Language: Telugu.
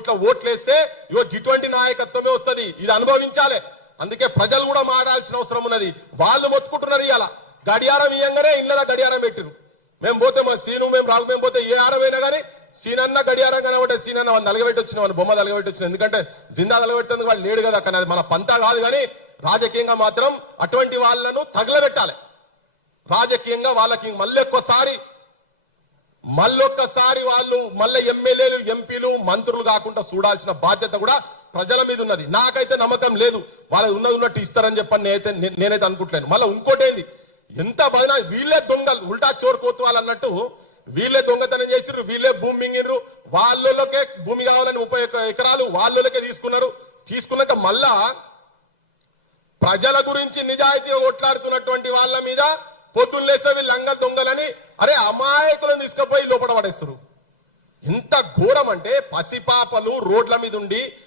ఇట్లా ఓట్లేస్తే ఇగో ఇటువంటి నాయకత్వమే వస్తుంది, ఇది అనుభవించాలి. అందుకే ప్రజలు కూడా మారాల్సిన అవసరం ఉన్నది. వాళ్ళు మొత్తుకుంటున్నారు. ఇవాళ గడియారం ఇయ్యంగానే ఇళ్ళ గడియారం పెట్టిరు. మేము పోతే మా సీను మేము రాగు మేము పోతే ఏ ఆడమైనా కానీ సీనన్న గడియారం కనబట్టే సీనన్న వాళ్ళు నలగబెట్టి వచ్చిన వాళ్ళు బొమ్మ తలగబెట్టి వచ్చిన. ఎందుకంటే జిందా తలగబెట్టేందుకు వాళ్ళు లేడు కదా. కానీ అది మన పంతా కాదు. కానీ రాజకీయంగా మాత్రం అటువంటి వాళ్ళను తగలబెట్టాలి. రాజకీయంగా వాళ్ళకి మళ్ళొక్కసారి వాళ్ళు మళ్ళీ ఎమ్మెల్యేలు ఎంపీలు మంత్రులు కాకుండా చూడాల్సిన బాధ్యత కూడా ప్రజల మీద ఉన్నది. నాకైతే నమ్మకం లేదు వాళ్ళు ఉన్నట్టు ఇస్తారని చెప్పని నేనైతే అనుకుంటలేను. మళ్ళీ ఇంకోటేంది, ఎంత బదినా వీళ్ళే దొంగలు, ఉల్టా చోరు కోతువాళ్ళు అన్నట్టు వీళ్ళే దొంగతనం చేసిర్రు, వీళ్ళే భూమి మింగిర్రు. వాళ్ళకే భూమి కావాలని 30 ఎకరాలు వాళ్ళకే తీసుకున్నారు. తీసుకున్నాక మళ్ళా ప్రజల గురించి నిజాయితీగా కొట్లాడుతున్నటువంటి వాళ్ళ మీద పొద్దున్న లేస్తే వీళ్ళు లంగ దొంగలని అరే అమాయకులను తీసుకుపోయి లోపల పడేస్తారు. ఎంత ఘోరం అంటే పసిపాపలు రోడ్ల మీద ఉండి